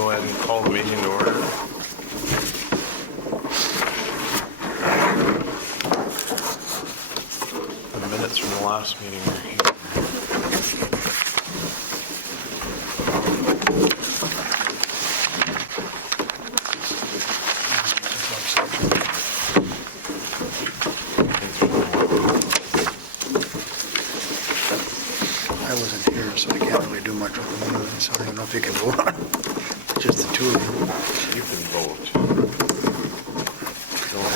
go ahead and call the meeting to order. The minutes from the last meeting are here. I wasn't here, so I can't really do much with the minutes, so I don't know if you can vote on it. Just the two of you. You can vote.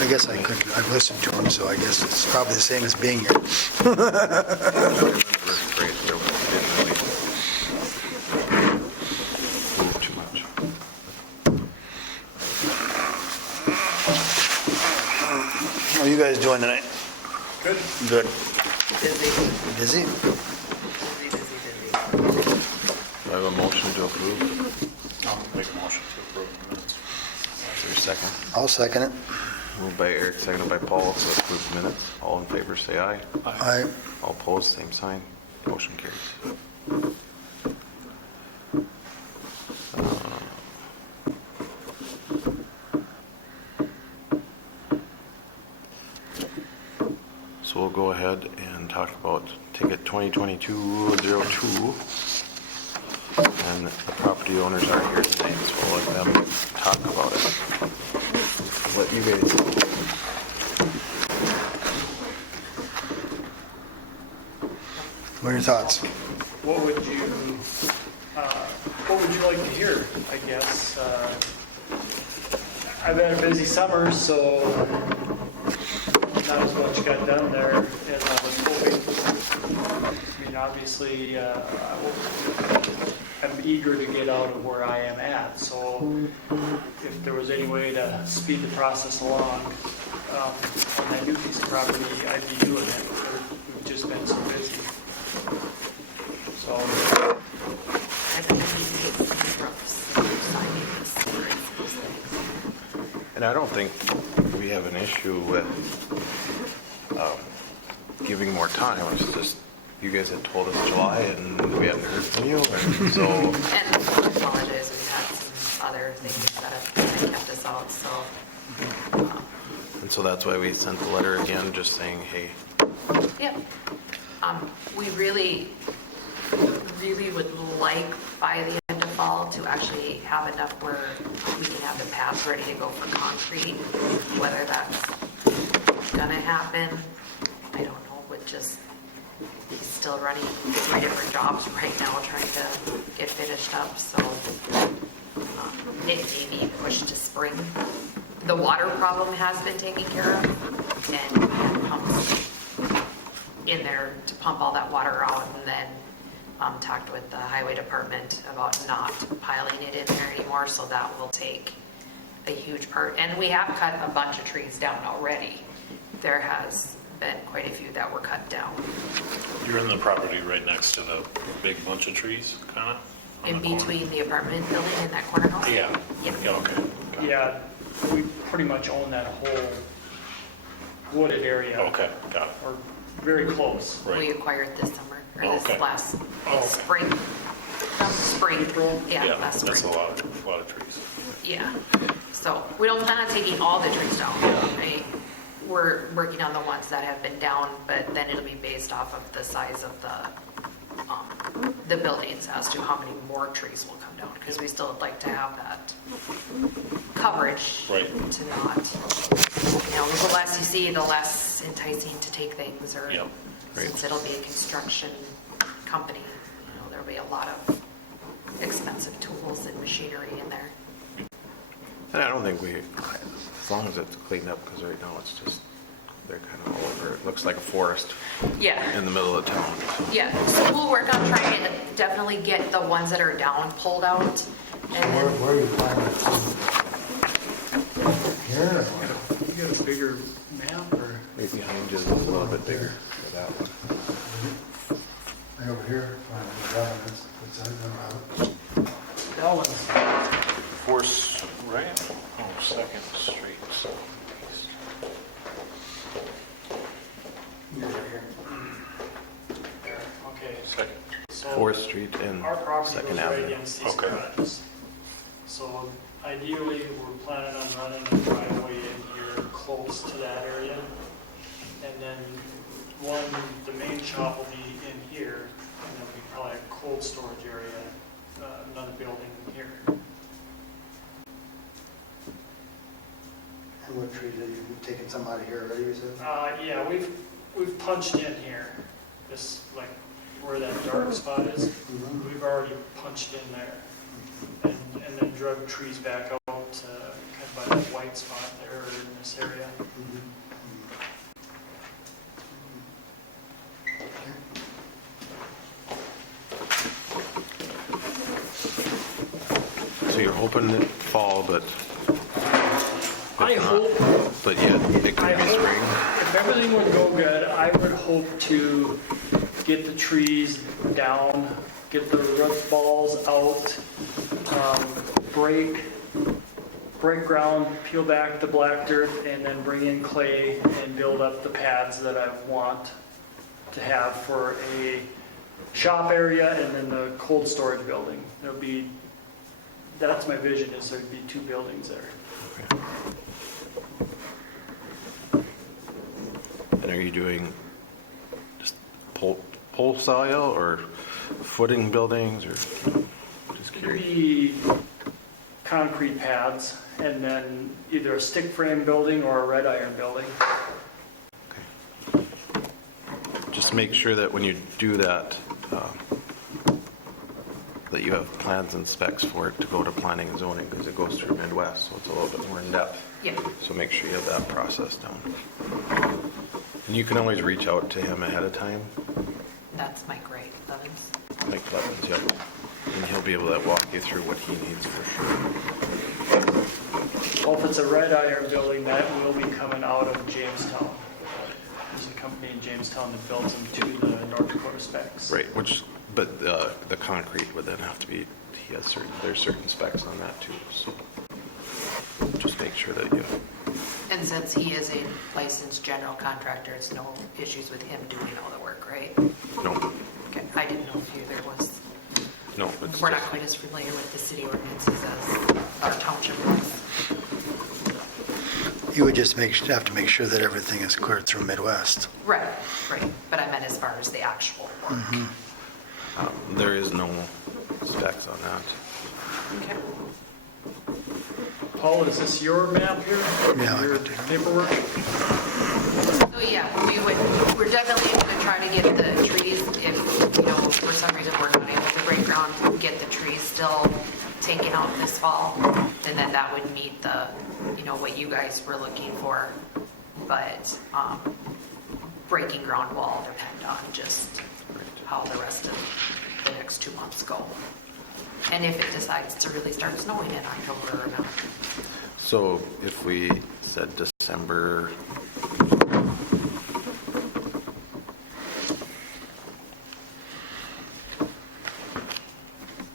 I guess I could, I've listened to them, so I guess it's probably the same as being here. Move too much. How are you guys doing tonight? Good. Good. Busy, Busy? busy. Do I have a motion to approve? I'll make a motion to approve the minutes. Is there a second? I'll second it. Moved by Eric, seconded by Paul to approve the minutes. All in favor, say aye. Aye. All opposed, same sign. Motion carries. So we'll go ahead and talk about ticket 2022-02. And the property owners are here tonight, so we'll let them talk about it. Let you guys know. What are your thoughts? What would you like to hear, I guess? I've had a busy summer, so not as much got done there as I was hoping. I mean, obviously, I'm eager to get out of where I am at, so if there was any way to speed the process along on that new piece of property, I'd be doing it. We've just been so busy. So, I think we need to get some trucks, signings. And I don't think we have an issue with giving more time. It's just, you guys had told us July and we hadn't heard from you. And so, And I apologize, we've had some other things that have kept us out, so. and so that's why we sent the letter again, just saying, hey, Yep. We really would like by the end of fall to actually have enough where we can have the paths ready to go for concrete. Whether that's gonna happen, I don't know, but just, he's still running 3 different jobs right now trying to get finished up, so it may be pushed to spring. The water problem has been taken care of, and we had pumps in there to pump all that water out, and then talked with the highway department about not piling it in there anymore, so that will take a huge part. And we have cut a bunch of trees down already. There has been quite a few that were cut down. You're in the property right next to the big bunch of trees, kind of? In between the apartment building and that corner house? Yeah. Yeah. Yeah, okay. yeah, we pretty much own that whole wooded area. Okay, got it. Or very close. We Right. acquired this summer, or Okay. this last Okay. spring. Spring, yeah, Yeah, last spring. that's a lot of trees. Yeah, so we don't plan on taking all the trees down. We're working on the ones that have been down, but then it'll be based off of the size of the buildings as to how many more trees will come down, because we still would like to have that coverage. Right. To not, the less you see, the less enticing to take things, or Yep. since it'll be a construction company, there'll be a lot of expensive tools and machinery in there. and I don't think we, as long as it's cleaned up, because right now it's just, they're kind of all over. It looks like a forest Yeah. in the middle of town. Yeah, so we'll work on trying to definitely get the ones that are down pulled out. And then, Where are you planning? Here? You got a bigger map, or? Right behind you is a little bit bigger for that one. Right over here. That one's, Force, right? Oh, Second Street. okay. Second. So 4th Street and our property 2nd goes right Avenue. against these Okay. garages. So ideally, we're planning on running a driveway in here close to that area. And then the main shop will be in here, and then we probably have a cold storage area, another building here. And what trees are you taking some out of here already, you said? Yeah, we've punched in here, this, like, where that dark spot is. Mhm. We've already punched in there. And then drug trees back out kind of by that white spot there in this area. So you're hoping that fall, but I hope, but yet it could be spring. if everything would go good, I would hope to get the trees down, get the root balls out, break ground, peel back the black dirt, and then bring in clay and build up the pads that I want to have for a shop area and then the cold storage building. That's my vision, is there'd be 2 buildings there. And are you doing just pole style or footing buildings, or just It'd curious? be concrete pads, and then either a stick frame building or a red iron building. Just make sure that when you do that, that you have plans and specs for it to go to planning and zoning, because it goes through Midwest, so it's a little bit more in depth. Yeah. So make sure you have that process down. And you can always reach out to him ahead of time, That's Mike Ray, Levens. Mike Levens, yep. And he'll be able to walk you through what he needs for sure. Well, if it's a red iron building, that will be coming out of Jamestown. There's a company in Jamestown that builds them to the North Dakota specs. Right, but the concrete would then have to be, there's certain specs on that too, so just make sure that you, And since he is a licensed general contractor, it's no issues with him doing all the work, right? no, Okay, I didn't know if there was, no, it's we're not just, quite as familiar with the city ordinances as our township was. You would just have to make sure that everything is cleared through Midwest. Right, but I meant as far as the actual work. there is no specs on that. Okay. Paul, is this your map here? Yeah, I Your got it. paperwork? So yeah, we're definitely going to try to get the trees, if, for some reason we're not able to break ground, get the trees still taken out this fall, and then that would meet the, what you guys were looking for. But breaking ground will all depend on just how the rest of the next 2 months go. And if it decides to really start snowing in October or not. So if we said December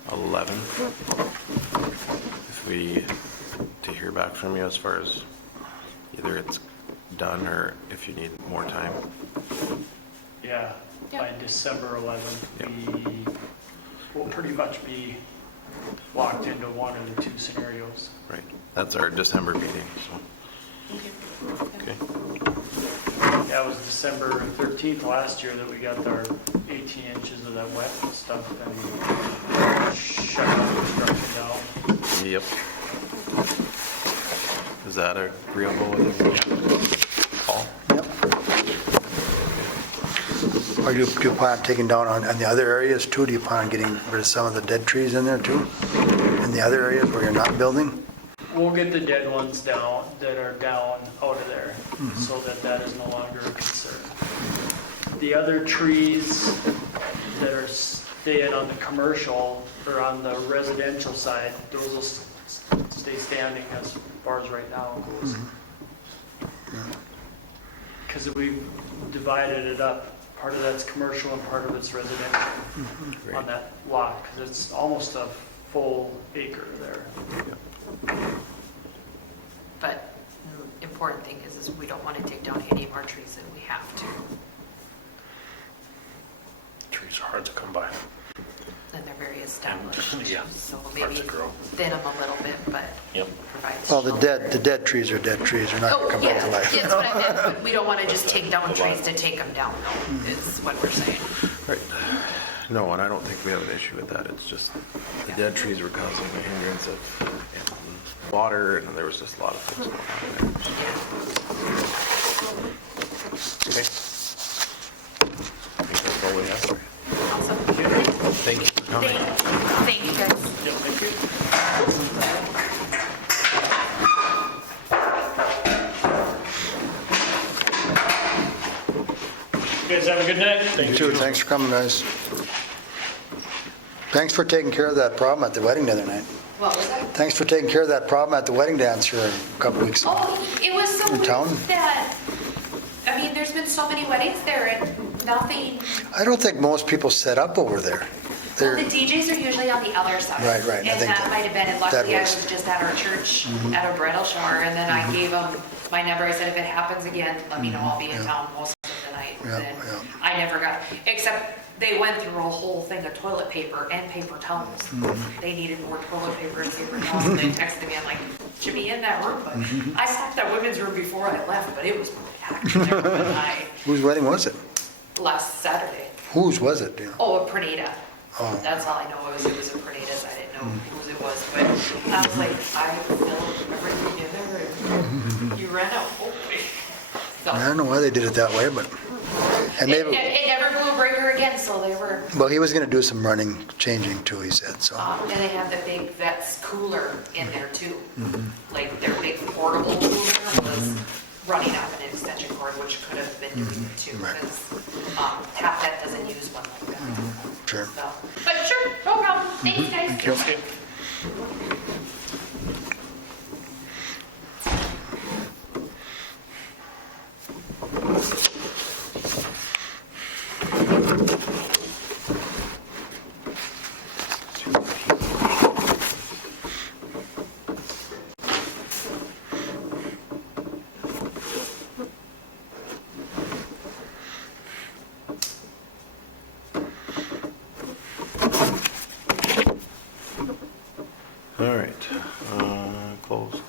11th, if we, to hear back from you as far as either it's done or if you need more time. Yeah, by Yep. December 11th, Yep. we'll pretty much be locked into one of the 2 scenarios. Right, that's our December meeting, so, okay. That was December 13th last year that we got our 18 inches of that wet stuff and shut down construction down. Yep. Is that agreeable with you? Paul? Yep. Or do you plan on taking down on the other areas too? Do you plan on getting rid of some of the dead trees in there too? In the other areas where you're not building? We'll get the dead ones down, that are down out of there, so that is no longer a concern. The other trees that are staying on the commercial or on the residential side, those will stay standing as far as right now goes. Because we've divided it up. Part of that's commercial and part of it's residential on that lot, because it's almost a full acre there. But the important thing is we don't want to take down any more trees than we have to. Trees are hard to come by. And they're very established. Yeah, So hard maybe to grow. thin them a little bit, but Yep. provide. Well, the shelter. dead trees are dead trees, they're not Oh, gonna come back yeah, to life. that's what I meant, but we don't want to just take down trees to take them down, though, is what we're saying. Right. No, and I don't think we have an issue with that. It's just the dead trees were causing a hindrance of water, and there was just a lot of things going on there. Okay. I think that's all we have for you. Awesome. Thank you for coming. Thank you, guys. Yep, thank you. You guys have a good night. You too, thanks for coming, guys. Thanks for taking care of that problem at the wedding the other night. What was that? Thanks for taking care of that problem at the wedding dance here a couple weeks ago. Oh, it was so In town? weird that, I mean, there's been so many weddings there and nothing. I don't think most people set up over there. Well, They're, the DJs are usually on the other side. Right, right, I And think that might have been, and that luckily I was- Mm-hmm. was just at our church at a bridal shower, and then I gave them my number. I said, if it happens again, let me know, I'll be in Yeah. town most of the night. Yeah, And yeah. I never got, except they went through a whole thing of toilet paper and paper towels. Mm-hmm. They needed more toilet paper and paper towels, and they texted me, I'm like, should be in that room, but Mm-hmm. I stopped that women's room before I left, but it was packed in there, and whose wedding was it? last Saturday. Whose was it? Do you know? Oh, a Pernita. Oh. That's all I know, it was a Pernita's, I didn't know whose it was, but I was like, I filled everything in there, and you ran out, holy. So, I don't know why they did it that way, but, and it, maybe, it never blew a breaker again, so they were, well, he was gonna do some running, changing too, he said, so. and they have the big Vets cooler in there too. Mm-hmm. Like their big portable cooler was running off an extension cord, which could have been doing it too, Right. because Tap That doesn't use one like that. Sure. So, but sure, no problem, thanks guys. Thank you. Okay. All right, closed.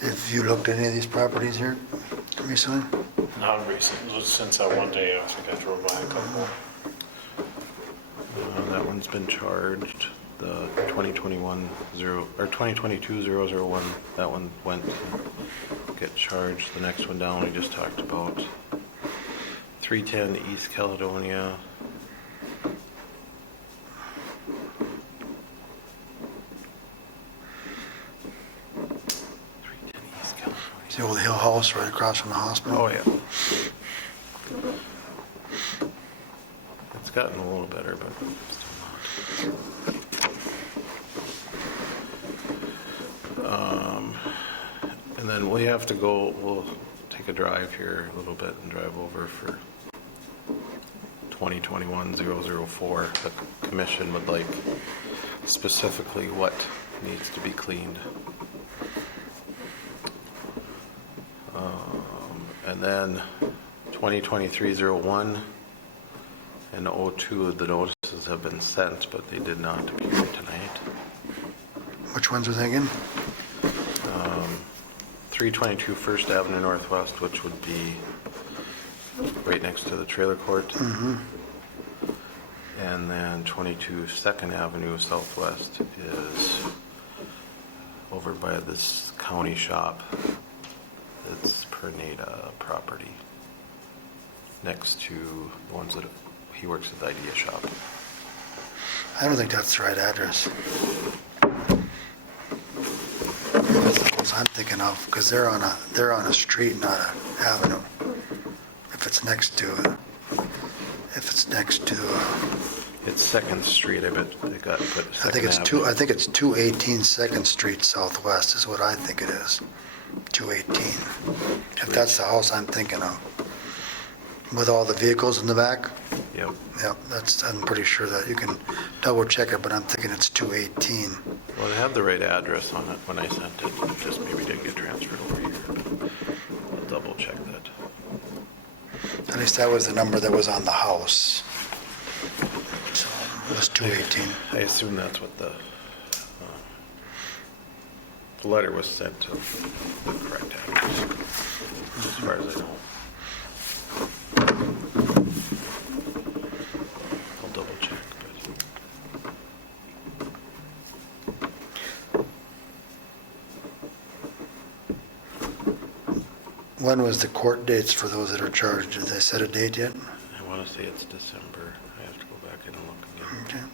Have you looked at any of these properties here recently? Not recent, since that one day, I think I drove by a couple. That one's been charged, the 2022-001, that one went to get charged. The next one down, we just talked about. 310 East Caledonia. East Caledonia. It's the old Hill House right across from the hospital. Oh, yeah. It's gotten a little better, but still not. And then we have to go, we'll take a drive here a little bit and drive over for 2021-004. The commission would like specifically what needs to be cleaned. And then 2023-01 and 02, the notices have been sent, but they did not appear tonight. Which ones are they again? 322 First Avenue Northwest, which would be right next to the trailer court. And then 22 Second Avenue Southwest is over by this county shop. It's Pernita property, next to the ones that he works at the Idea Shop. I don't think that's the right address. That's the ones I'm thinking of, because they're on a street, not an avenue. If it's next to, It's Second Street, I bet they got put I think Second it's Avenue. 218 Second Street Southwest is what I think it is. 218. If that's the house I'm thinking of. with all the vehicles in the back? Yep. Yep, I'm pretty sure that you can double check it, but I'm thinking it's 218. Well, it had the right address on it when I sent it, it just maybe didn't get transferred over here. I'll double check that. At least that was the number that was on the house. So it was 218. I assume that's what the letter was sent to the correct address, as far as I know. I'll double check, When was the court dates for those that are charged? Did they set a date yet? but I want to say it's December. I have to go back and look again. Okay.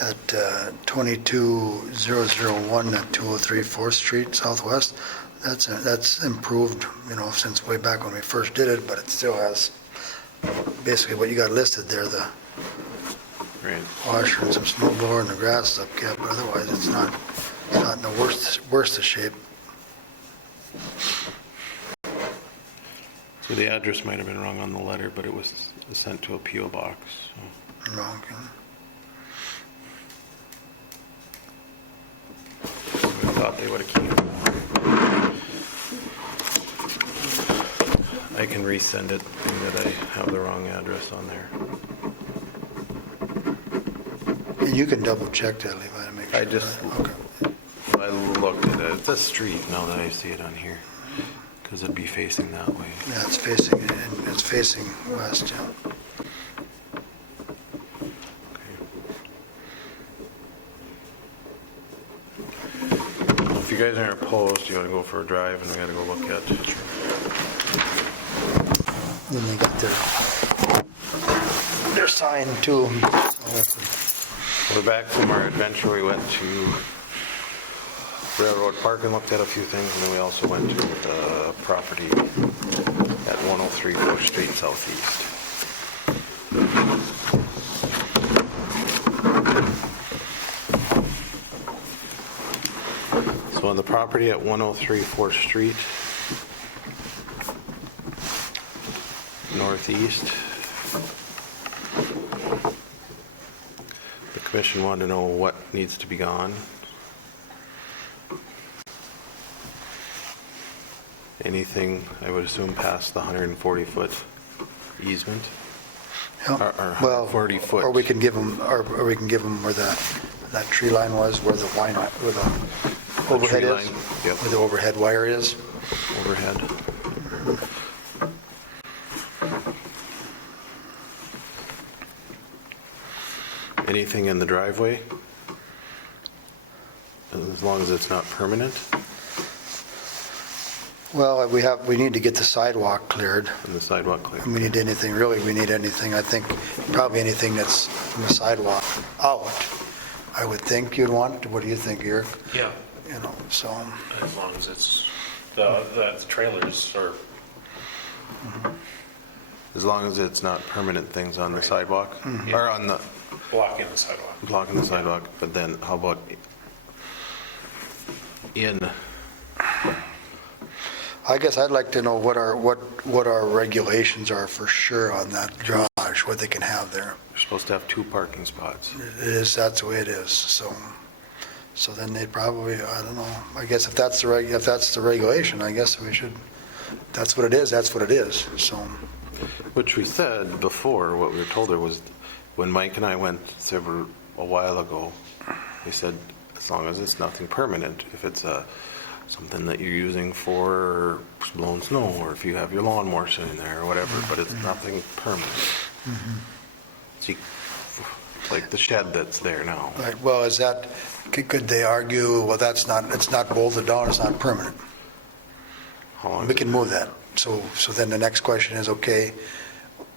At 22001 at 203 4th Street Southwest, that's improved, since way back when we first did it, but it still has basically what you got listed there, the Right. washer and some snow blower and the grass is upkept, but otherwise it's not in the worst of shape. So the address might have been wrong on the letter, but it was sent to a P.O. box, so. Okay. I thought they would have came. I can resend it, being that I have the wrong address on there. And you can double check that, Levi, to make sure. I just- Okay. I looked at it, it's a street now that I see it on here, because it'd be facing that way. Yeah, it's facing west, yeah. Well, if you guys aren't opposed, you want to go for a drive, and we got to go look at. Then they got their sign too. We're back from our adventure. We went to Railroad Park and looked at a few things, and then we also went to the property at 103 4th Street Southeast. So on the property at 103 4th Street, northeast, the commission wanted to know what needs to be gone. Anything, I would assume, past the 140-foot easement? Yeah. Or Well, 40 foot. Or we can give them where that tree line was, where the overhead tree is. line, yep. Where the overhead wire is. Overhead. Anything in the driveway? As long as it's not permanent, Well, we need to get the sidewalk cleared. and the sidewalk clear. We need anything, I think, probably anything that's from the sidewalk out, I would think you'd want. What do you think, Eric? Yeah, So, as long as it's, the trailers are, As long as it's not permanent things on the sidewalk, or on the, blocking the sidewalk. blocking the sidewalk, but then how about in, I guess I'd like to know what our regulations are for sure on that garage, what they can have there. you're supposed to have 2 parking spots. That's the way it is, so then they'd probably, I don't know, I guess if that's the regulation, I guess we should, that's what it is, so. Which we said before, what we were told there was, when Mike and I went a while ago, we said, as long as it's nothing permanent, if it's something that you're using for blowing snow, or if you have your lawnmower sitting there or whatever, but it's nothing permanent. See, like the shed that's there now. Right, well, is that, could they argue, well, it's not bolted down, it's not permanent? How long We is can it? move that. So then the next question is, okay,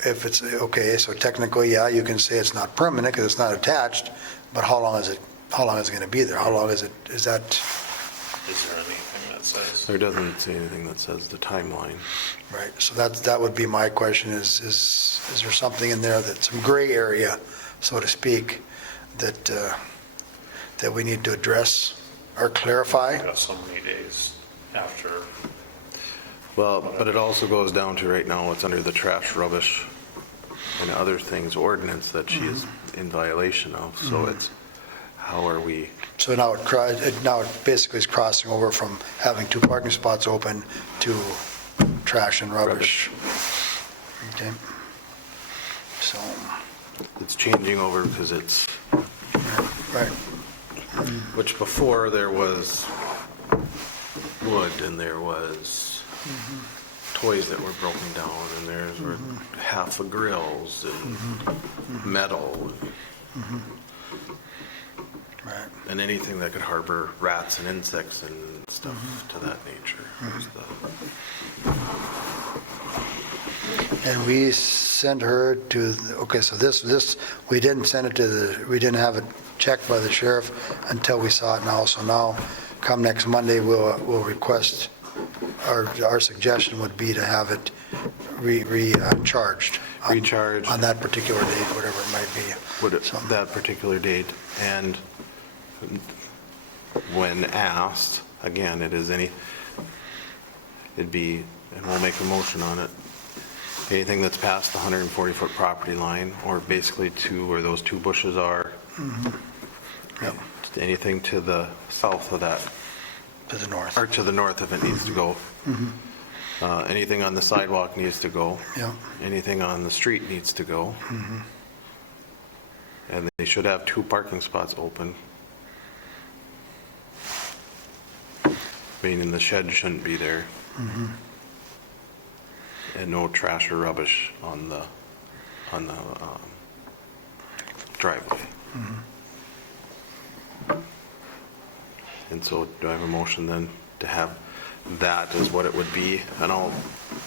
if it's, okay, so technically, yeah, you can say it's not permanent because it's not attached, but how long is it going to be there? How long is that, Is there anything that says? There doesn't say anything that says the timeline. right? So that would be my question is there something in there that's some gray area, so to speak, that we need to address or clarify? Got so many days after. Well, but it also goes down to right now, it's under the trash, rubbish, and other things ordinance that she is in violation of. So it's, how are we, So now it basically is crossing over from having 2 parking spots open to trash and rubbish. Okay. So, it's changing over because it's, right, which before there was wood and there was toys that were broken down and there were half of grills and metal right. and anything that could harbor rats and insects and stuff to that nature. was the- And we sent her to, okay, so this, we didn't send it to we didn't have it checked by the sheriff until we saw it now. So now, come next Monday, we'll request, our suggestion would be to have it recharged. Recharged. On that particular date, whatever it might be. Would it, So- that particular date, and when asked, again, it'd be, and we'll make a motion on it, anything that's past the 140-foot property line, or basically to where those 2 bushes are, Yep, anything to the south of that, to the north. or to the north of it needs to go. Anything on the sidewalk needs to go. Yep. Anything on the street needs to go. And they should have 2 parking spots open. Meaning the shed shouldn't be there. And no trash or rubbish on the driveway. And so do I have a motion then to have that as what it would be? And I'll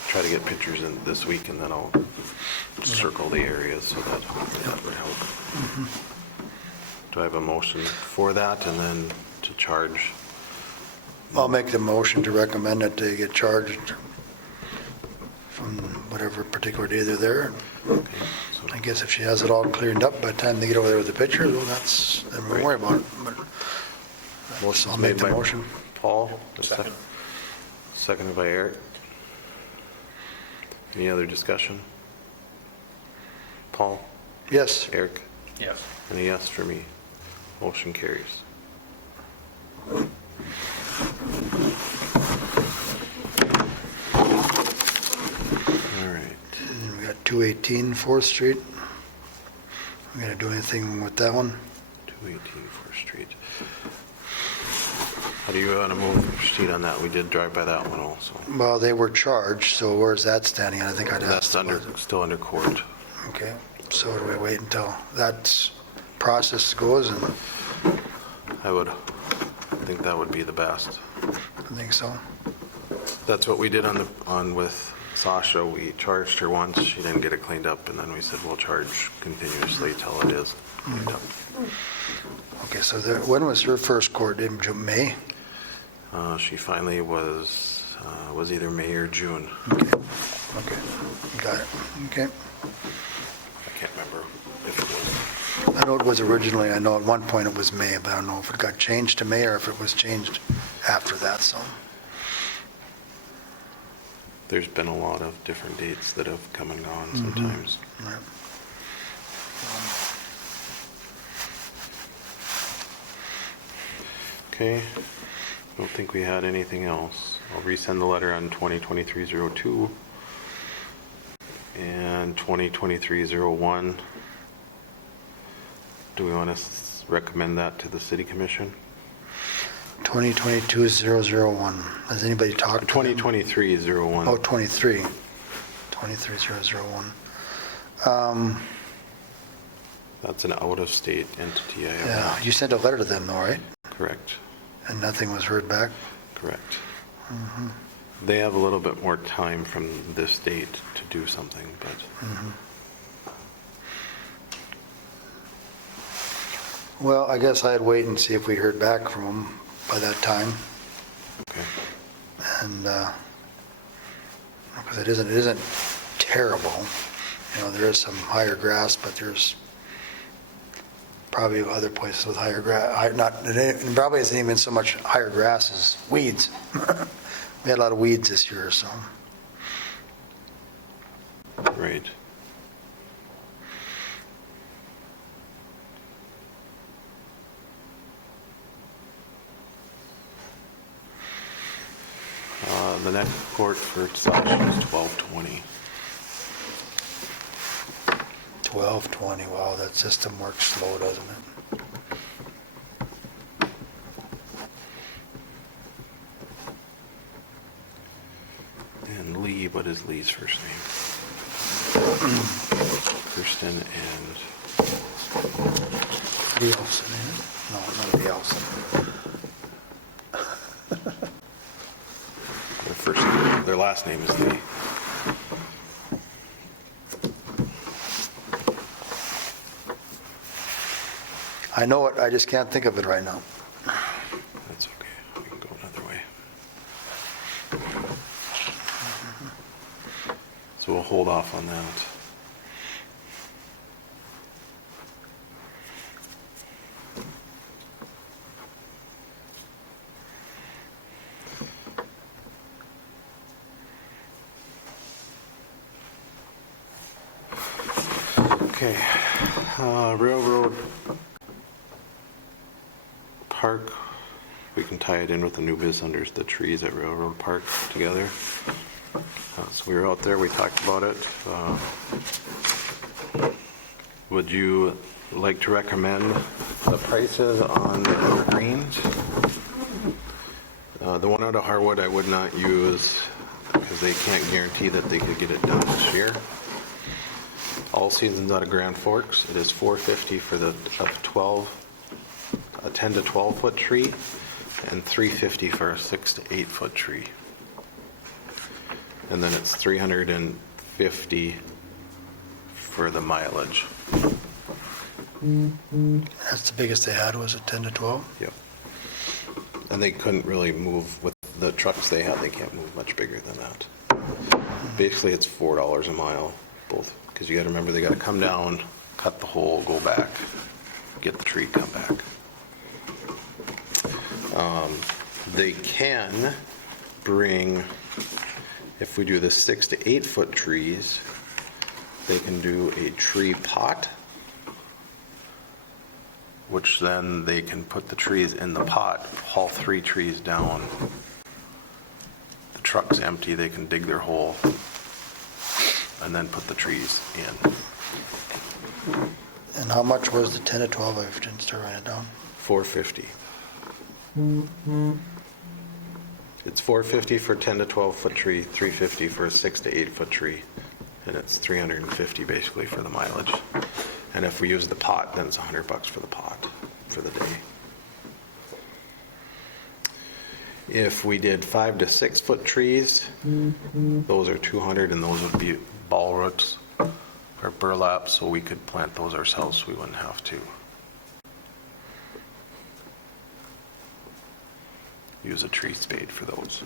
try to get pictures in this week and then I'll circle the areas so that would help. Do I have a motion for that and then to charge? I'll make the motion to recommend that they get charged from whatever particular day they're there. Okay, so I guess if she has it all cleared up by the time they get over there with the pictures, well, then we won't worry about it. But motion's I'll make made the by motion. Paul. a Second. Seconded by Eric. Any other discussion? Paul? Yes, Eric? Yes. And a yes for me. Motion carries. All right. and we got 218 4th Street. We gonna do anything with that one? 218 First Street. How do you want to move proceed on that? We did drive by that one also. Well, they were charged, so where's that standing? I think I'd ask. That's still under court. Okay, so do we wait until that process goes, and I would think that would be the best. I think so. That's what we did with Sasha. We charged her once, she didn't get it cleaned up, and then we said we'll charge continuously till it is cleaned up. Okay, so when was her first court date? May? She finally was either May or June. Okay, got it. Okay. I can't remember if it was. I know it was originally, I know at one point it was May, but I don't know if it got changed to May or if it was changed after that, so. There's been a lot of different dates that have come and gone sometimes. Right. Okay, don't think we had anything else. I'll resend the letter on 2023-02 and 2023-01. Do we want to recommend that to the city commission? 2022-001. Has anybody talked to them? 2023-01. Oh, 23. 23-001. That's an out-of-state entity, I Yeah, have. you sent a letter to them though, right? Correct, And nothing was heard back? correct. They have a little bit more time from this date to do something, but Well, I guess I'd wait and see if we heard back from them by that time. okay. And, because it isn't terrible. You know, there is some higher grass, but there's probably other places with higher grass, it probably isn't even so much higher grass as weeds. We had a lot of weeds this year, so. Right. The next report for Sasha is 12/20. 12/20, wow, that system works slow, doesn't it? And Lee, what is Lee's first name? Kirsten and, Bielsen, ain't it? No, not Bielsen. their last name is Lee. I know it, I just can't think of it right now. That's okay, we can go another way. So we'll hold off on that. Okay, Railroad Park, we can tie it in with the new biz under the trees at Railroad Park together. So we were out there, we talked about it. Would you like to recommend the prices on the evergreens? The one out of Harwood I would not use because they can't guarantee that they could get it done this year. All Seasons out of Grand Forks, it is $450 for a 10 to 12 foot tree, and $350 for a 6 to 8 foot tree. And then it's $350 for the mileage. That's the biggest they had, was it 10 to 12? Yep. And they couldn't really move with the trucks they had, they can't move much bigger than that. Basically, it's $4 a mile, both. Because you got to remember, they got to come down, cut the hole, go back, get the tree, come back. They can bring, if we do the 6 to 8 foot trees, they can do a tree pot, which then they can put the trees in the pot, haul 3 trees down. The truck's empty, they can dig their hole and then put the trees in. And how much was the 10 to 12? I didn't start writing it down. $450. It's $450 for 10 to 12 foot tree, $350 for a 6 to 8 foot tree, and it's $350 basically for the mileage. And if we use the pot, then it's $100 for the pot for the day. If we did 5 to 6 foot trees, those are $200, and those would be ball roots or burlap, so we could plant those ourselves, so we wouldn't have to use a tree spade for those.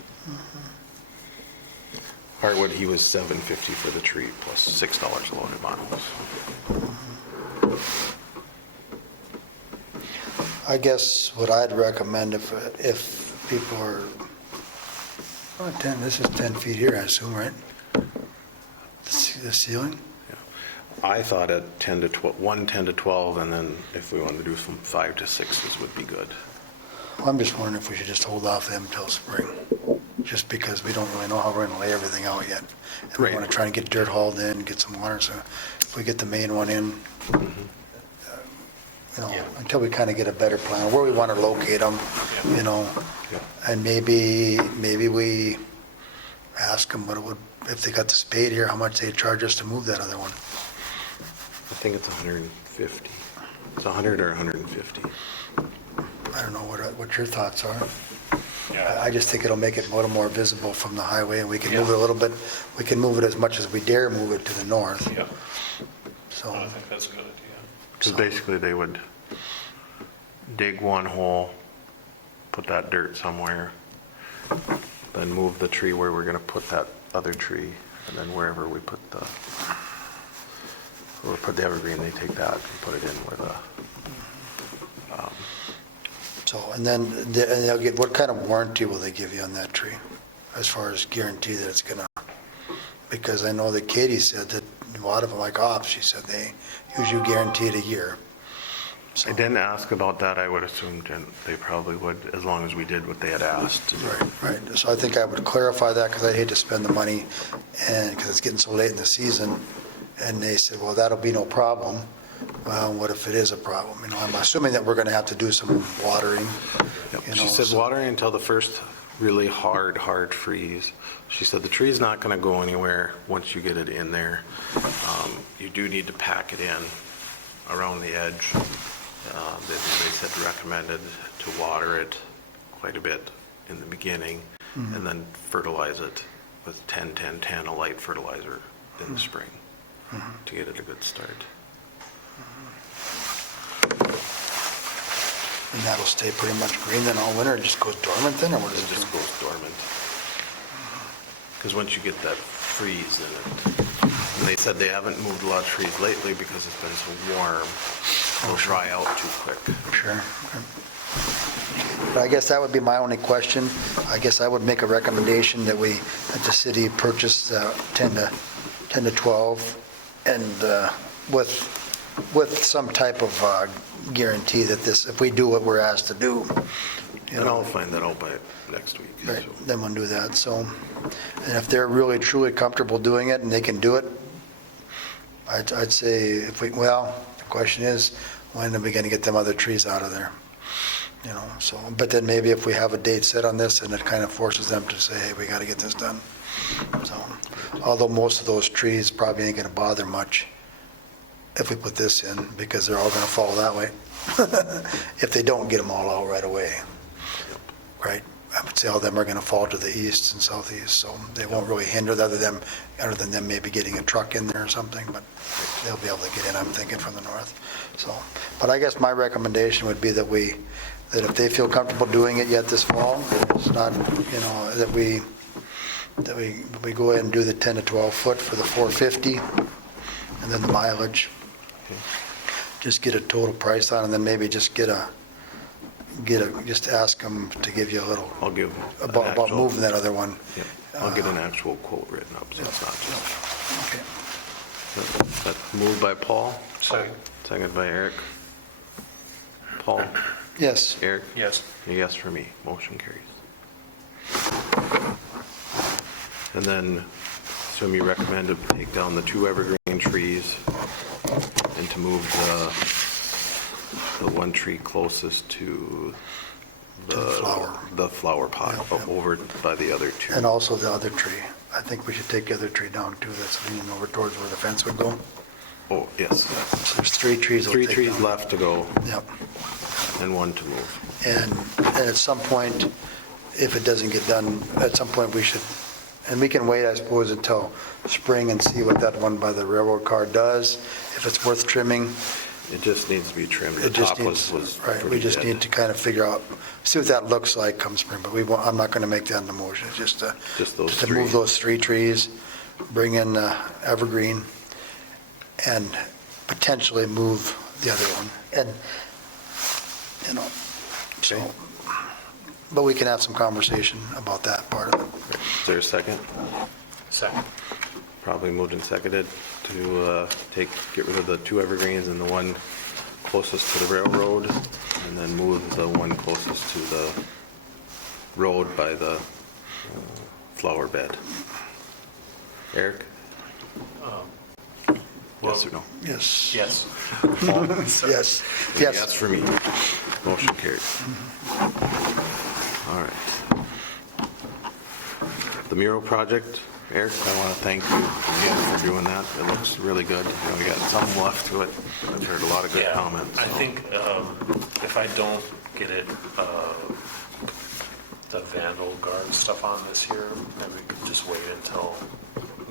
Hardwood, he was $750 for the tree plus $6 loaded miles. I guess what I'd recommend if people are, this is 10 feet here, I assume, right? The ceiling? I thought at 10 to 12, 10 to 12, and then if we wanted to do some 5 to 6s would be good. I'm just wondering if we should just hold off them until spring, just because we don't really know how we're going to lay everything out yet. And we Right. want to try and get dirt hauled in, get some water, so if we get the main one in, until we kind of get a better plan, where we want to locate them, Yeah. and maybe we ask them what it would, if they got the spade here, how much they'd charge us to move that other one. I think it's $150 50. It's 100 or 150. I don't know what your thoughts are. Yeah. I just think it'll make it a little more visible from the highway, and we can move it a little bit, we can move it as much as we dare move it to the north, Yeah, so. I think that's a good idea. Because basically they would dig one hole, put that dirt somewhere, then move the tree where we're gonna put that other tree, and then wherever we put the evergreen, they take that and put it in where the, So, and then they'll get, what kind of warranty will they give you on that tree? As far as guarantee that it's gonna, because I know that Katie said that a lot of them, like ops, she said they usually guarantee it a year. I didn't ask about that. I would assume they probably would, as long as we did what they had asked. Right. So I think I would clarify that, because I'd hate to spend the money, and, because it's getting so late in the season, and they said, well, that'll be no problem. Well, what if it is a problem? You know, I'm assuming that we're gonna have to do some watering. Yep. you She know, said so- watering until the first really hard freeze. She said the tree's not going to go anywhere once you get it in there. You do need to pack it in around the edge. They said recommended to water it quite a bit in the beginning, and then fertilize it with 10-10-10, a light fertilizer in the spring to get it a good start. And that'll stay pretty much green then all winter, it just goes dormant then, or what does It it just do? goes dormant. Because once you get that freeze in it, and they said they haven't moved a lot of trees lately because it's been so warm, they'll dry out too quick. Sure. But I guess that would be my only question. I guess I would make a recommendation that the city purchase 10 to 12, and with some type of guarantee that this, if we do what we're asked to do, you And know. I'll find that out by next week. Right, so. then we'll do that, so, and if they're really truly comfortable doing it and they can do it, I'd say if we, well, the question is, when are we gonna get them other trees out of there? You know, so, but then maybe if we have a date set on this, and it kind of forces them to say, hey, we gotta get this done. So, although most of those trees probably ain't gonna bother much if we put this in, because they're all gonna fall that way. If they don't get them all out right away, right? I would say all of them are gonna fall to the east and southeast, so they won't really hinder other than them maybe getting a truck in there or something, but they'll be able to get in, I'm thinking, from the north. So, but I guess my recommendation would be that if they feel comfortable doing it yet this fall, it's not, you know, that we go ahead and do the 10 to 12 foot for the 450, and then the mileage. Just get a total price on it, and then maybe just just ask them to give you a little, I'll give an about actual- moving that other one. Yep. I'll get an actual quote written up, so it's not just. Okay. That's moved by Paul, Second. seconded by Eric. Paul, Yes, Eric? Yes. A yes for me, motion carries. And then, assume you recommend to take down the 2 evergreen trees and to move the 1 tree closest to the flower pot, over by the other 2. and also the other tree. I think we should take the other tree down too, that's leaning over towards where the fence would go. Oh, yes. So there's 3 trees. we'll 3 take trees down. left to go Yep. and 1 to move. And at some point, if it doesn't get done, at some point we should, and we can wait, I suppose, until spring and see what that one by the railroad car does. If it's worth trimming, It just needs to be trimmed. The it just top needs, was right, we pretty just dead. need to kind of figure out, see what that looks like come spring, but I'm not going to make that in the motion, it's just Just those to move 3. those 3 trees, bring in evergreen, and potentially move the other one. And, you know, so, Okay. but we can have some conversation about that part of it. Is there a second? Second. Probably moved and seconded to get rid of the 2 evergreens and the 1 closest to the railroad, and then move the 1 closest to the road by the flower bed. Eric? Yes or no? Yes. Yes. Yes, Yes yes. for me. Motion carried. All right. The mural project, Eric, I want to thank you again for doing that. It looks really good. You know, we got some left to it. I've heard a lot of good Yeah, comments. I so. think if I don't get it, the vandal guard stuff on this year, maybe we could just wait until,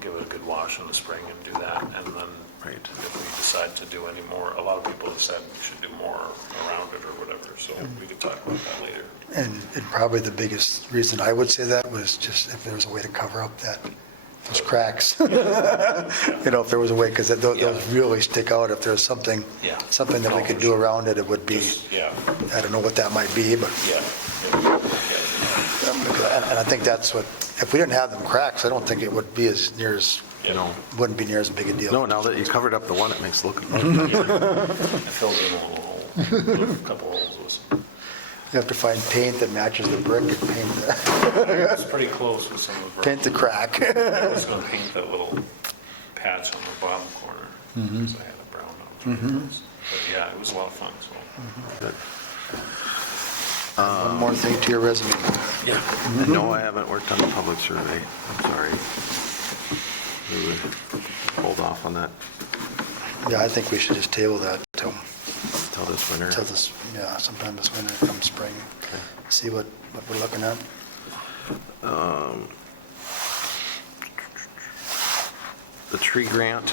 give it a good wash in the spring and do that. And then Right. if we decide to do any more, a lot of people have said we should do more around it or whatever, so we could talk about that later. And probably the biggest reason I would say that was just if there was a way to cover up those cracks. You know, if there was a way, because those really stick out. If there's something, Yeah. something that we No, could for do sure. around it, it would be, Just, yeah, I don't know what that might be, but, yeah. and I think that's what, if we didn't have them cracks, I don't think it would be as near as, You No. wouldn't be near as big a deal. No, now that you covered up the one, it makes it look. I filled in a little hole, a couple holes with some. You have to find paint that matches the brick and paint It's pretty close with some of the, our. paint the crack. I was gonna paint that little patch on the bottom corner, because I had a brown on. But yeah, it was a lot of fun, so. One more thing to your resume. Yeah. And no, I haven't worked on the public survey. I'm sorry. We would hold off on that Yeah, I think we should just table that till this winter. this, yeah, sometime this winter, come spring. See what we're looking at. The tree grant,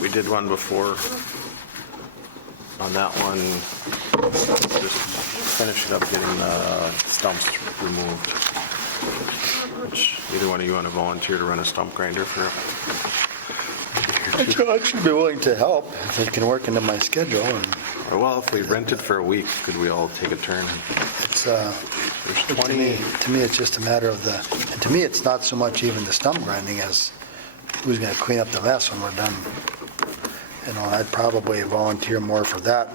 we did one before. On that one, just finish it up getting the stumps removed. Which, either one of you want to volunteer to run a stump grinder for? I should be willing to help if it can work into my schedule. And Or well, if we rented for a week, could we all take a turn? it's, There's to 20. me, it's just a matter of and to me, it's not so much even the stump grinding as who's going to clean up the mess when we're done. You know, I'd probably volunteer more for that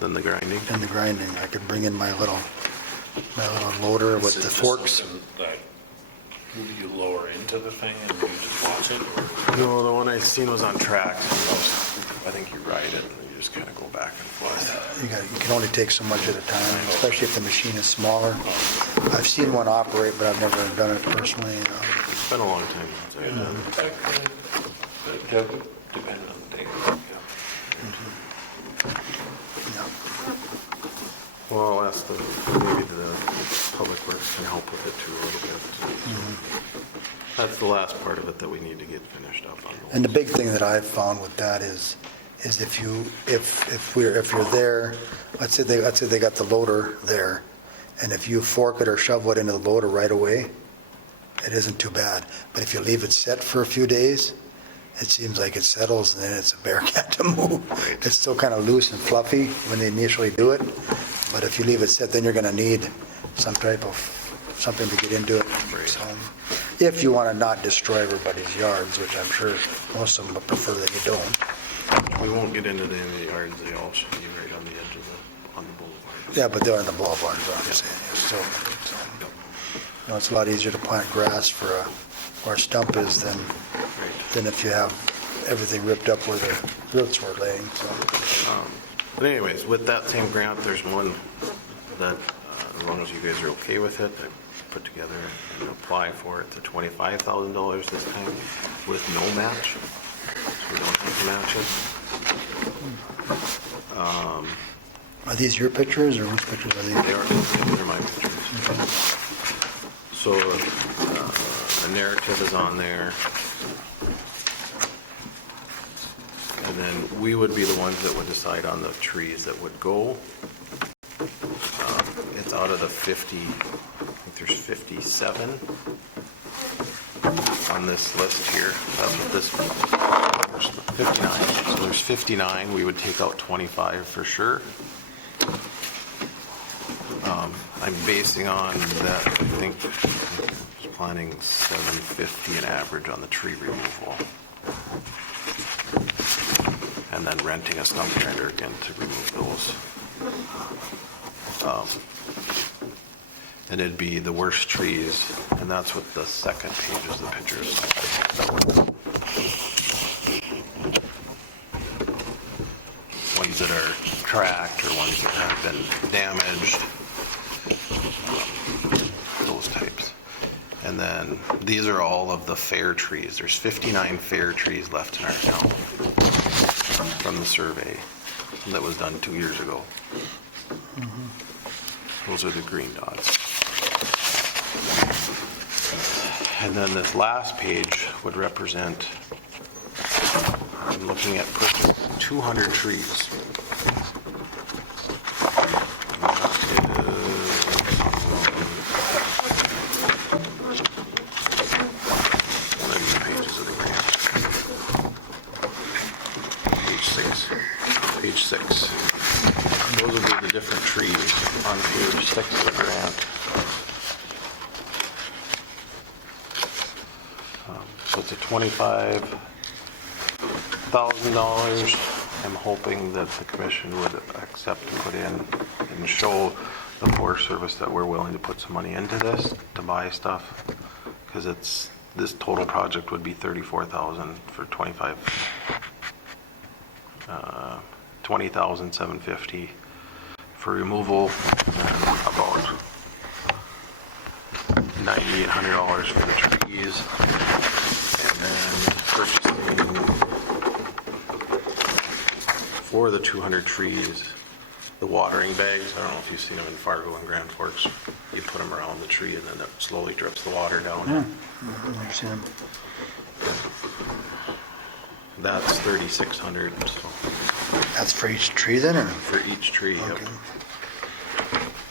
Than the grinding? than the grinding. I could bring in my little loader with Is it the just forks. something that you lower into the thing and you just watch it, or? No, the one I seen was on tracks. I think you ride it and you just kind of go back and forth. You can only take so much at a time, especially if the machine is smaller. I've seen one operate, but I've never done it personally. It's been a long time since I've done it. Depending on the day, yeah. Well, I'll ask maybe the public works can help with it too a little bit. That's the last part of it that we need to get finished up on. And the big thing that I've found with that is if you're there, let's say they got the loader there, and if you fork it or shovel it into the loader right away, it isn't too bad. But if you leave it set for a few days, it seems like it settles and then it's a bear cat to move. It's still kind of loose and fluffy when they initially do it, but if you leave it set, then you're going to need some type of something to get into it. So, if you want to not destroy everybody's yards, which I'm sure most of them would prefer that you don't. We won't get into any of the yards. They all should be right on the edge of on the boulevard. Yeah, but they're in the boulevards, obviously. So, you know, it's a lot easier to plant grass where a stump is than if you have everything ripped up where the roots were laying, so. But anyways, with that same grant, there's one that, as long as you guys are okay with it, I put together and apply for it. It's $25,000 this time with no match. So we don't have to match it. Are these your pictures, or whose pictures are these? They're my pictures. So the narrative is on there. And then we would be the ones that would decide on the trees that would go. It's out of the 50, I think there's 57 on this list here. That's what this, 59. So there's 59, we would take out 25 for sure. I'm basing on that, I think, I was planning $750 an average on the tree removal. And then renting a stump grinder again to remove those. And it'd be the worst trees, and that's what the second page is, the pictures. Ones that are cracked or ones that have been damaged, those types. And then these are all of the fair trees. There's 59 fair trees left in our town from the survey that was done 2 years ago. Those are the green dots. And then this last page would represent, I'm looking at purchasing 200 trees. One of these pages of the grant. Page 6. Those would be the different trees on page 6 of the grant. So it's a $25,000. I'm hoping that the commission would accept to put in and show the Forest Service that we're willing to put some money into this to buy stuff, because this total project would be $34,000 for 20,750 for removal, and about $9,800 for the trees, and then purchasing for the 200 trees, the watering bags. I don't know if you've seen them in Fargo and Grand Forks. You put them around the tree and then it slowly drips the water down. I've seen them. That's $3,600. So That's for each tree then, or? for each tree, yep. Okay.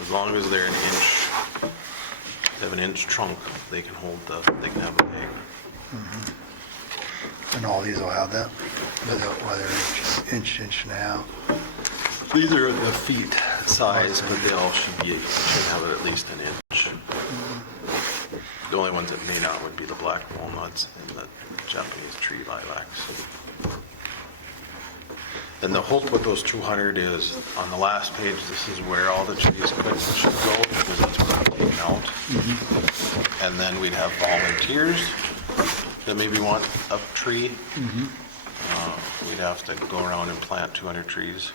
As long as they're they have an inch trunk, they can they can have a bag. And all these will have that, whether inch and a half. These are the feet size, but they all should have it at least an inch. The only ones that may not would be the black walnuts and the Japanese tree lilacs. And the hope with those 200 is, on the last page, this is where all the trees should go, because that's what I'm taking out. And then we'd have volunteers that maybe want a tree. We'd have to go around and plant 200 trees,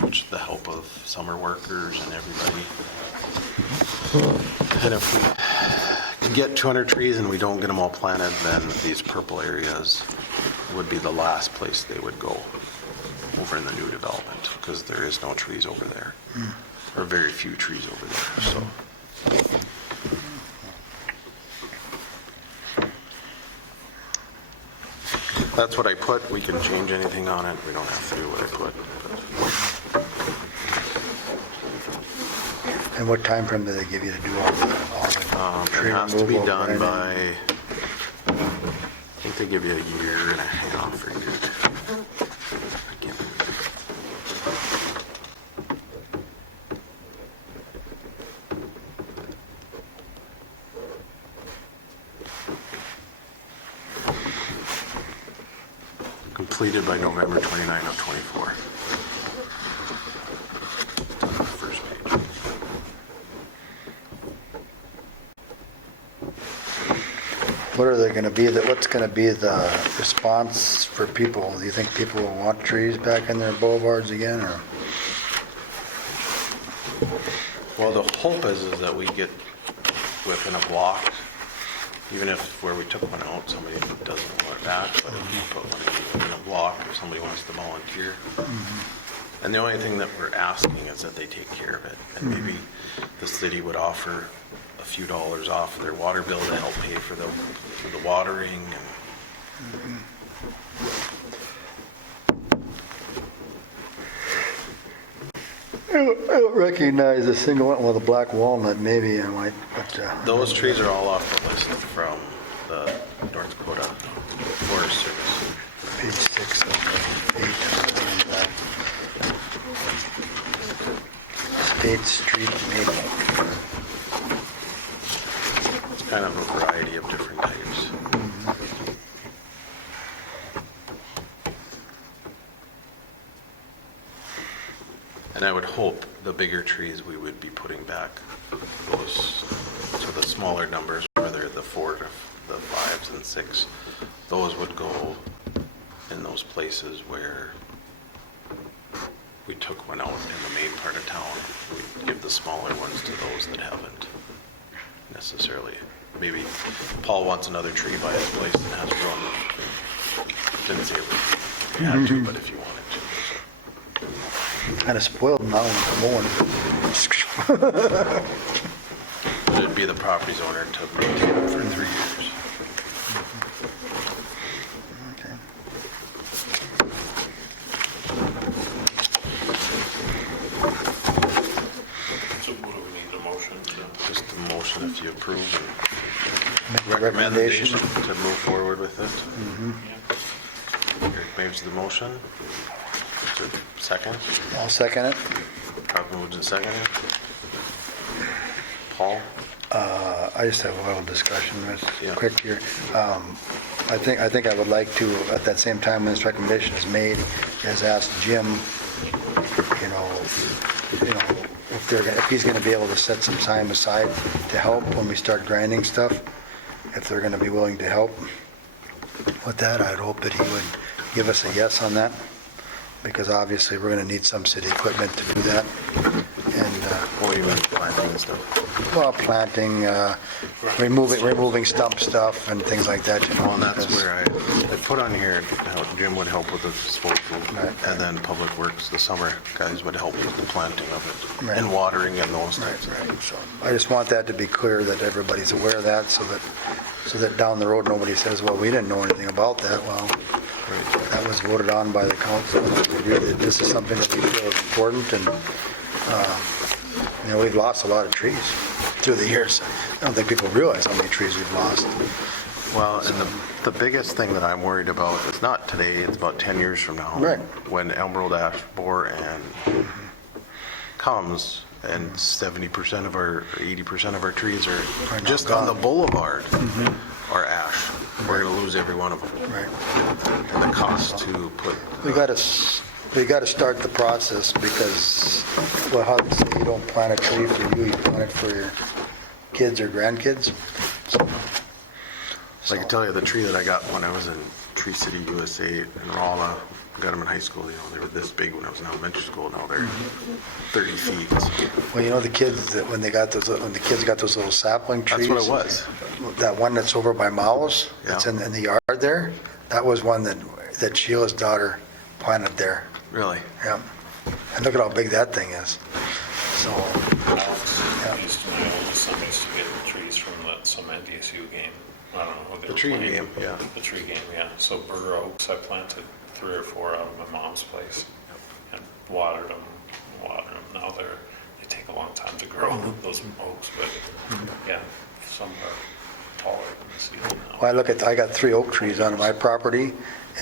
which the help of summer workers and everybody. And if we can get 200 trees and we don't get them all planted, then these purple areas would be the last place they would go over in the new development, because there is no trees over there, or very few trees over there. So that's what I put. We can change anything on it. We don't have to do what I put. And what time frame do they give you to do all the tree It has to be removal, done planting? by, I think they give you a year and a half or year. I can't remember. Completed by November 29 of 24. It's on the first page. What's gonna be the response for people? Do you think people will want trees back in their boulevards again, or? Well, the hope is that we get within a block, even if where we took one out, somebody doesn't want it back, but if we put one in a block, if somebody wants to volunteer. And the only thing that we're asking is that they take care of it. And maybe the city would offer a few dollars off their water bill to help pay for the watering. And I don't recognize a single one with a black walnut, maybe I might, but. those trees are all off the list from the North Dakota Forest Service. Page 6 of 8. State Street Maple. It's kind of a variety of different types. And I would hope the bigger trees we would be putting back those, so the smaller numbers, whether the 4 to the 5s and 6, those would go in those places where we took one out in the main part of town. We'd give the smaller ones to those that haven't necessarily. Maybe Paul wants another tree by his place and has room. Didn't say we had to, but if you wanted to. Kind of spoiled now when I'm mowing. But it'd be the property's owner to maintain it for 3 years. Okay. So what do we need a motion to? Just a motion if you approve Make and a recommendation to move forward with it. Yeah. Eric makes the motion. Is there a second? I'll second it. Probably moved and seconded. Paul? I just have a little discussion, Yeah. quick here. I think I would like to, at that same time when this recommendation is made, is ask Jim, you know, if he's going to be able to set some time aside to help when we start grinding stuff, if they're going to be willing to help with that, I'd hope that he would give us a yes on that, because obviously we're going to need some city equipment to do that. And, What do you mean, planting and stuff? well, planting, removing stump stuff and things like that, you know. Well, that's because- where I put on here, how Jim would help with the disposal, Right. and then Public Works, the summer guys would help with the planting of it, Right. and watering and those Right, types of right. things. So I just want that to be clear, that everybody's aware of that, so that down the road, nobody says, well, we didn't know anything about that. Well, that was voted on by the council, and we agree that this is something that we feel is important, and, you know, we've lost a lot of trees through the years. I don't think people realize how many trees we've lost. Well, and the biggest thing that I'm worried about is not today, it's about 10 years from now. Right. When Emerald Ash Borer and comes, and 70% of our, or 80% of our trees are Are now just on the gone. boulevard are ash. We're gonna lose every one of them. Right. And the cost to put. We got to start the process, because, well, how to say, you don't plant a tree for you, you plant it for your kids or grandkids. I can tell you the tree that I got when I was in Tree City, USA in Rolla, got them in high school, you know, they were this big when I was in elementary school, now they're 30 feet. Well, you know, the kids, that when the kids got those little sapling trees. That's what it was. That one that's over by Mao's, that's Yeah. in the yard there, that was one that Sheila's daughter planted there. Really? Yeah. And look at how big that thing is. So, My oldest son used to get trees from some NDSU game. I don't know who they The were tree playing. game, yeah. The tree game, yeah. So Burr Oaks, I planted 3 or 4 out of my mom's place and watered them. Now they take a long time to grow, those oaks, but yeah, some are taller than the ceiling now. well, I got 3 oak trees on my property,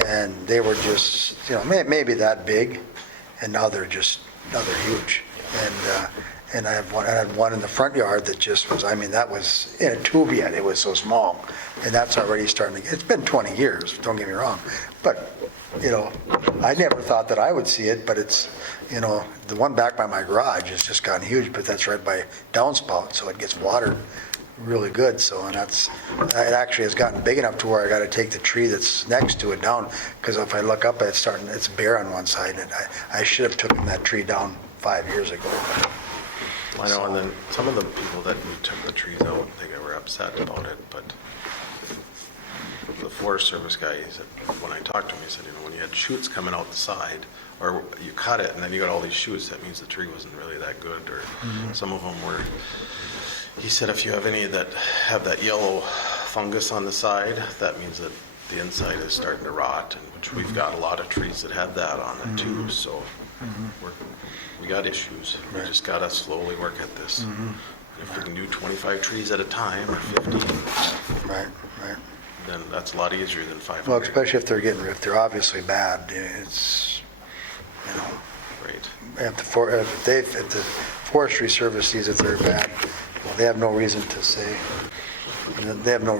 and they were just, you know, maybe that big, and now they're huge. And I had one in the front yard that just was, I mean, that was in a tube yet, it was so small. And that's already starting to, it's been 20 years, don't get me wrong. But, you know, I never thought that I would see it, but it's, you know, the one back by my garage has just gotten huge, but that's right by downspout, so it gets watered really good. So, and it actually has gotten big enough to where I got to take the tree that's next to it down, because if I look up, it's bare on one side, and I should have taken that tree down 5 years ago. I know, and then some of the people that took the trees out, they were upset about it, but the Forest Service guy, he said, when I talked to him, he said, you know, when you had shoots coming out the side, or you cut it and then you got all these shoots, that means the tree wasn't really that good, or some of them were. He said if you have any that have that yellow fungus on the side, that means that the inside is starting to rot, and which we've got a lot of trees that have that on it too, so we got issues. We just gotta slowly work at this. And if we can do 25 trees at a time, or 50, Right. then that's a lot easier than 500. Well, especially if they're obviously bad, it's, you know, Right. if the Forestry Service sees that they're bad, well, they have no reason to say, they have no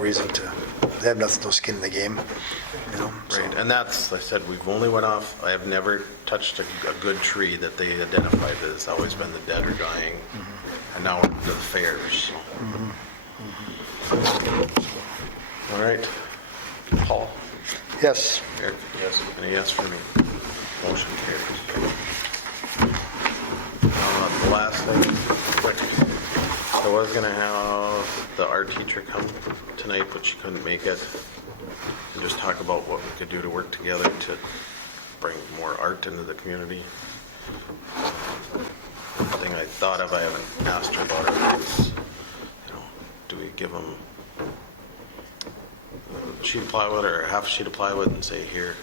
skin in the game, you know. so. Right, and that's, I said, we've only went off, I have never touched a good tree that they identified that has always been the dead or dying, and now we're to the fairs, so. All right, Paul? Yes, Eric? Yes. And a yes for me. Motion carries. The last thing, quick. I was gonna have the art teacher come tonight, but she couldn't make it. And just talk about what we could do to work together to bring more art into the community. One thing I thought of, I haven't asked her about it, is, do we give them a sheet of plywood or a half a sheet of plywood and say, here,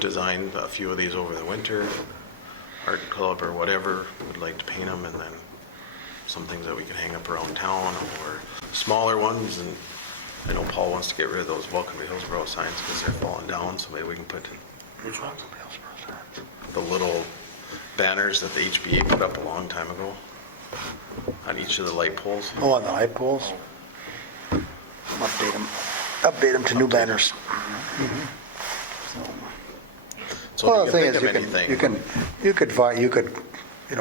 design a few of these over the winter, art club or whatever would like to paint them, and then some things that we can hang up around town, or smaller ones. And I know Paul wants to get rid of those Welcome to Hillsboro signs because they're falling down, so maybe we can put Which ones? the little banners that the HBA put up a long time ago on each of the light poles. Oh, on the light poles? Update them to new banners. So Well, if the you thing can is, think of anything.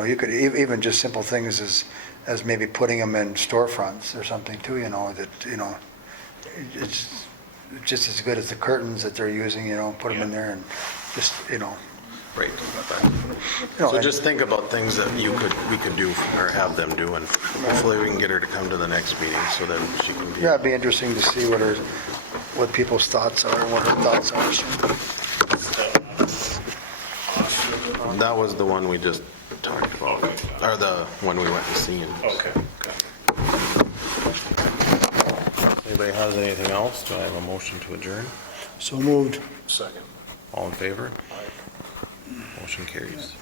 you could even just simple things as maybe putting them in storefronts or something too, that, it's just as good as the curtains that they're using, put them in there and just, Right. No, So and- just think about things that we could do or have them do, and hopefully we can get her to come to the next meeting so that she can be. yeah, it'd be interesting to see what people's thoughts are, what her thoughts are. That was the one we just talked about, or the one we went to see. Okay. Anybody has anything else? Do I have a motion to adjourn? So moved. All in favor? Motion carries.